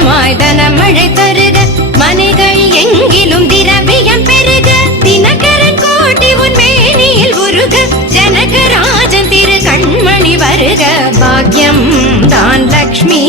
சுகமாய் தனமழை தருக மனைகள் எங்கிலும் திரவியம் பெருக தினகரன் கோட்டி உன் மேனியில் உருக ஜனகராஜன் திரு கண்மணி வருக பாக்யம் தான் லக்ஷ்மி